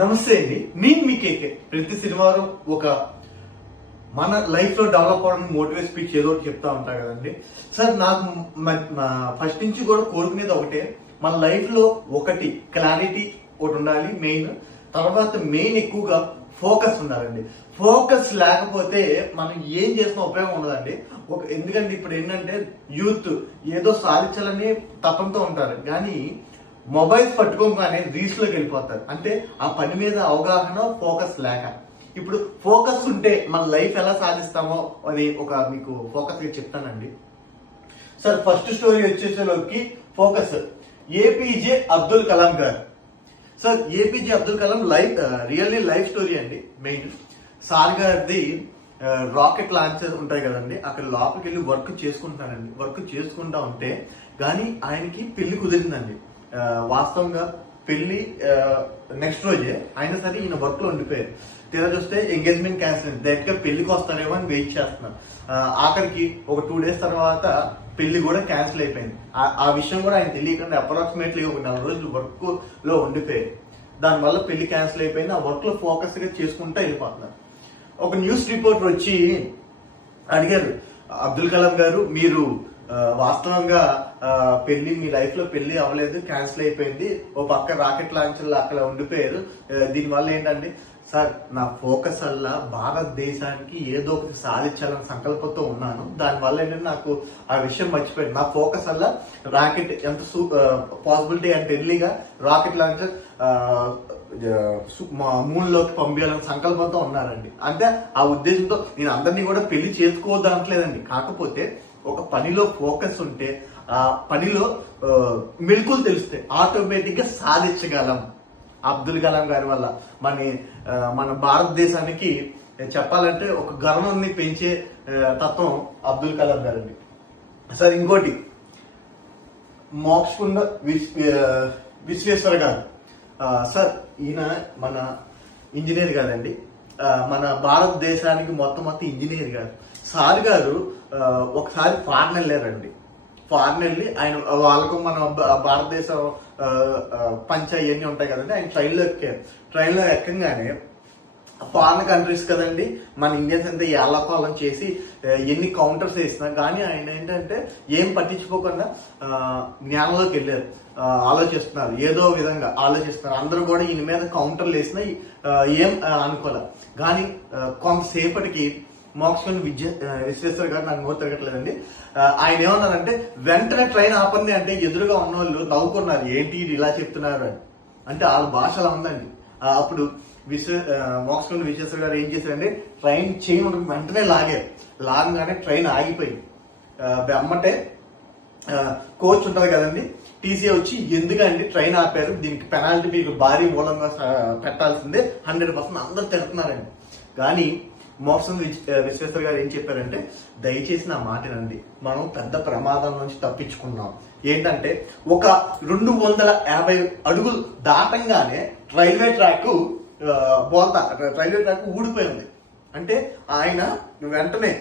నమస్తే అండి, నేను మీ కేకే. ప్రతి శనివారం ఒక మన లైఫ్ లో డెవలప్ అవడానికి మోటివేట్ స్పీచ్ ఏదో ఒకటి చెప్తా ఉంటా కదండి. సార్ నాకు ఫస్ట్ నుంచి కూడా కోరుకునేది ఒకటే, మన లైఫ్ లో ఒకటి క్లారిటీ ఒకటి ఉండాలి మెయిన్. తర్వాత మెయిన్ ఎక్కువగా ఫోకస్ ఉండాలండి. ఫోకస్ లేకపోతే మనం ఏం చేసిన ఉపయోగం ఉండదండి. ఎందుకంటే ఇప్పుడు ఏంటంటే యూత్ ఏదో సాధించాలని తపంతో ఉంటారు, కానీ మొబైల్స్ పట్టుకోగానే రీల్స్ లోకి వెళ్ళిపోతారు. అంటే ఆ పని మీద అవగాహన, ఫోకస్ లేక. ఇప్పుడు ఫోకస్ ఉంటే మన లైఫ్ ఎలా సాధిస్తామో అని మీకు ఫోకస్ గా చెప్తానండి. సార్ ఫస్ట్ స్టోరీ వచ్చేసేలోకి ఫోకస్ ఏపీజే అబ్దుల్ కలాం గారు. Sir APJ Abdul Kalam really life story అండి. మెయిన్ సార్ గారిది రాకెట్ లాంచెస్ ఉంటాయి కదండి, అక్కడ లోపలికి వెళ్ళి వర్క్ చేసుకుంటానండి. వర్క్ చేసుకుంటా ఉంటే గానీ ఆయనకి పెళ్లి కుదిరిందండి. వాస్తవంగా పెళ్లి నెక్స్ట్ రోజే అయినా సరే ఈయన వర్క్ లో ఉండిపోయారు. తీరా చూస్తే ఎంగేజ్మెంట్ క్యాన్సిల్ అయింది. డైరెక్ట్ గా పెళ్లికి వస్తారేమో అని వెయిట్ చేస్తున్నారు. ఆఖరికి ఒక 2 days తర్వాత పెళ్లి కూడా క్యాన్సిల్ అయిపోయింది. ఆ విషయం కూడా ఆయన తెలియకుండా అప్రాక్సిమేట్లీ ఒక 4 రోజులు వర్క్ లో ఉండిపోయారు. దానివల్ల పెళ్లి క్యాన్సిల్ అయిపోయింది. ఆ వర్క్ లో ఫోకస్ గా చేసుకుంటూ వెళ్ళిపోతున్నారు. ఒక న్యూస్ రిపోర్టర్ వచ్చి అడిగారు, అబ్దుల్ కలాం గారు మీరు వాస్తవంగా పెళ్లి మీ లైఫ్ లో పెళ్లి అవ్వలేదు, క్యాన్సిల్ అయిపోయింది, ఓ పక్క రాకెట్ లాంచర్లు అక్కడ ఉండిపోయారు, దీనివల్ల ఏంటండి? సార్ నా ఫోకస్ వల్ల భారతదేశానికి ఏదో ఒకటి సాధించాలని సంకల్పంతో ఉన్నాను. దానివల్ల ఏంటంటే నాకు ఆ విషయం మర్చిపోయాను. నా ఫోకస్ వల్ల రాకెట్ ఎంత పాసిబిలిటీ అంటే ఎర్లీగా రాకెట్ లాంచర్ మూన్ లోకి పంపించాలని సంకల్పంతో ఉన్నారండి. అంటే ఆ ఉద్దేశంతో నేను అందరినీ కూడా పెళ్లి చేసుకోవద్దు అనట్లేదండి. కాకపోతే ఒక పనిలో ఫోకస్ ఉంటే ఆ పనిలో మెలకువలు తెలిస్తే ఆటోమేటిక్ గా సాధించగలం. అబ్దుల్ కలాం గారి వల్ల మన భారతదేశానికి చెప్పాలంటే ఒక గర్వాన్ని పెంచే తత్వం అబ్దుల్ కలాం గారండి. సార్ ఇంకోటి మోక్షగుండ విశ్వేశ్వర గారు. సార్ ఈయన మన ఇంజనీర్ కాదండి, మన భారతదేశానికి మొత్తం ఇంజనీర్ గారు. సార్ గారు ఒకసారి ఫారెన్ వెళ్ళారండి. ఫారెన్ వెళ్ళి ఆయన వాళ్ళకు మన భారతదేశం పంచ ఇవన్నీ ఉంటాయి కదండి, ఆయన ట్రైన్లో ఎక్కారు. ట్రైన్లో ఎక్కగానే ఫారెన్ కంట్రీస్ కదండి, మన ఇండియన్స్ అంతా ఏళ్ళకోలం చేసి ఎన్ని కౌంటర్స్ వేసినా కానీ ఆయన ఏంటంటే ఏం పట్టించుకోకుండా జ్ఞానంలోకి వెళ్ళారు. ఆలోచిస్తున్నారు, ఏదో విధంగా ఆలోచిస్తున్నారు. అందరూ కూడా ఈయన మీద కౌంటర్లు వేసినా ఏం అనుకోలే. కానీ కొంతసేపటికి మోక్షగుండ విశ్వేశ్వర గారు, నాకు నోరు తిరగట్లేదండి, ఆయన ఏమన్నారంటే వెంటనే ట్రైన్ ఆపండి అంటే ఎదురుగా ఉన్న వాళ్ళు నవ్వుకున్నారు, ఏంటి ఇలా చెప్తున్నారు అని. అంటే వాళ్ళ భాష అలా ఉందండి. అప్పుడు మోక్షగుండ విశ్వేశ్వర గారు ఏం చేశారంటే ట్రైన్ చైన్ వెంటనే లాగగానే ట్రైన్ ఆగిపోయింది. వెమ్మటే కోచ్ ఉంటది కదండి, టీసీ వచ్చి ఎందుకంటే ట్రైన్ ఆపారు, దీనికి పెనాల్టీ మీకు భారీ మూలంగా పెట్టాల్సిందే, 100% అందరు తిడుతున్నారండి. కానీ మోక్షగుండ విశ్వేశ్వర గారు ఏం చెప్పారంటే దయచేసి నా మాటనండి, మనం పెద్ద ప్రమాదం నుంచి తప్పించుకున్నాం. ఏంటంటే ఒక 250 అడుగులు దాటంగానే రైల్వే ట్రాక్ ఊడిపోయింది. అంటే ఆయన వెంటనే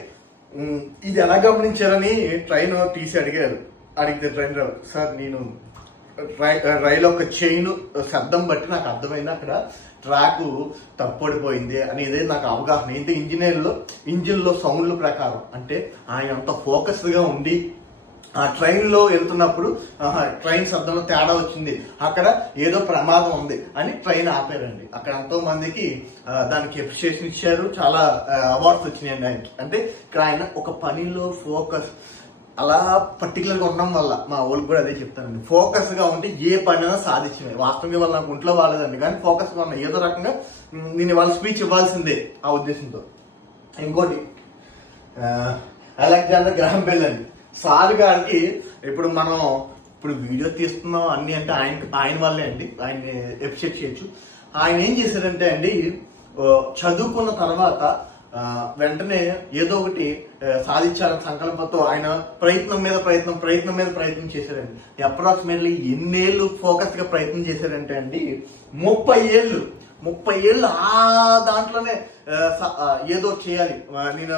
ఇది ఎలా గమనించారని ట్రైన్ టీసీ అడిగితే ట్రైన్ డ్రైవర్, సార్ నేను రైలు ఒక చైన్ శబ్దం బట్టి నాకు అర్థమైంది అక్కడ ట్రాక్ తప్పడిపోయింది అనేది నాకు అవగాహన. ఏంటి ఇంజిన్ లో సౌండ్ల ప్రకారం. అంటే ఆయన అంత ఫోకస్డ్ గా ఉండి ఆ ట్రైన్ లో వెళ్తున్నప్పుడు ట్రైన్ శబ్దంలో తేడా వచ్చింది, అక్కడ ఏదో ప్రమాదం ఉంది అని ట్రైన్ ఆపారండి. అక్కడ ఎంతో మందికి దానికి అప్రిషియేషన్ ఇచ్చారు, చాలా అవార్డ్స్ వచ్చినాయండి ఆయనకి. అంటే ఇక్కడ ఆయన ఒక పనిలో ఫోకస్ అలా పర్టికులర్ గా ఉండడం వల్ల మా ఊళ్ళకి కూడా అదే చెప్తానండి, ఫోకస్ గా ఉంటే ఏ పనైనా సాధించింది. వాస్తవంగా వాళ్ళ నాకు ఒంట్లో బాగాలేదండి, కానీ ఫోకస్ గా ఉన్నా ఏదో రకంగా నేను వాళ్ళ స్పీచ్ ఇవ్వాల్సిందే ఆ ఉద్దేశంతో. ఇంకోటి అలెగ్జాండర్ గ్రాహం బెల్ అండి. సార్ గారికి ఇప్పుడు వీడియో తీస్తున్నాం అన్ని అంటే ఆయన వల్లే అండి, ఆయన్ని అప్రిషియేట్ చేయొచ్చు. ఆయన ఏం చేశారంటే అండి, చదువుకున్న తర్వాత వెంటనే ఏదో ఒకటి సాధించాలని సంకల్పంతో ఆయన ప్రయత్నం మీద ప్రయత్నం చేశారండి. అప్రాక్సిమేట్లీ ఎన్నేళ్ళు ఫోకస్ గా ప్రయత్నం చేశారంటే అండి 30 ఏళ్ళు ఆ దాంట్లోనే ఏదో చేయాలి, నేను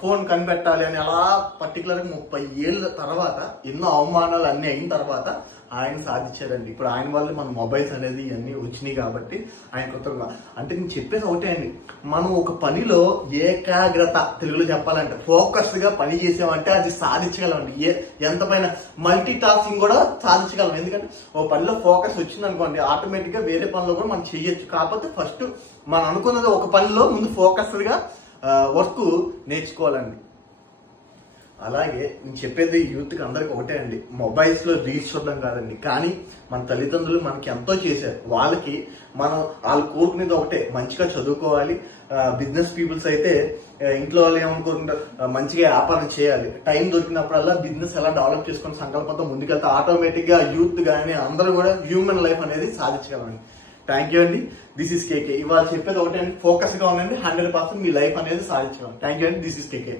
ఫోన్ కనిపెట్టాలి అని అలా పర్టికులర్ గా 30 ఏళ్ళ తర్వాత ఎన్నో అవమానాలు అన్ని అయిన తర్వాత ఆయన సాధించారండి. ఇప్పుడు ఆయన వల్ల మన మొబైల్స్ అనేది ఇవన్నీ వచ్చినాయి కాబట్టి ఆయన కొత్తగా అంటే నేను చెప్పేది ఒకటే అండి, మనం ఒక పనిలో ఏకాగ్రత, తెలుగులో చెప్పాలంటే ఫోకస్ గా పని చేసామంటే అది సాధించగలమండి. ఎంత పైన మల్టీ టాస్కింగ్ కూడా సాధించగలం. ఎందుకంటే ఓ పనిలో ఫోకస్ వచ్చింది అనుకోండి, ఆటోమేటిక్ గా వేరే పనిలో కూడా మనం చేయొచ్చు. కాకపోతే ఫస్ట్ మనం అనుకున్నది ఒక పనిలో ముందు ఫోకస్ గా వర్క్ నేర్చుకోవాలండి. అలాగే నేను చెప్పేది యూత్ కి అందరికి ఒకటే అండి, మొబైల్స్ లో రీల్స్ చూడడం కాదండి, కానీ మన తల్లిదండ్రులు మనకి ఎంతో చేశారు. వాళ్ళకి మనం వాళ్ళ కోరుకునేది ఒకటే, మంచిగా చదువుకోవాలి. బిజినెస్ పీపుల్స్ అయితే ఇంట్లో వాళ్ళు ఏమనుకుంటారు, మంచిగా వ్యాపారం చేయాలి. టైం దొరికినప్పుడల్లా బిజినెస్ ఎలా డెవలప్ చేసుకుని సంకల్పంతో ముందుకెళ్తే ఆటోమేటిక్ గా యూత్ గానీ అందరూ కూడా హ్యూమన్ లైఫ్ అనేది సాధించగలండి. థ్యాంక్ యూ అండి. దిస్ ఇస్ కేకే. ఇవాళ చెప్పేది ఒకటే అండి, ఫోకస్ గా ఉండండి, 100% మీ లైఫ్ అనేది సాధించగలం. థ్యాంక్ యూ అండి. This is KK.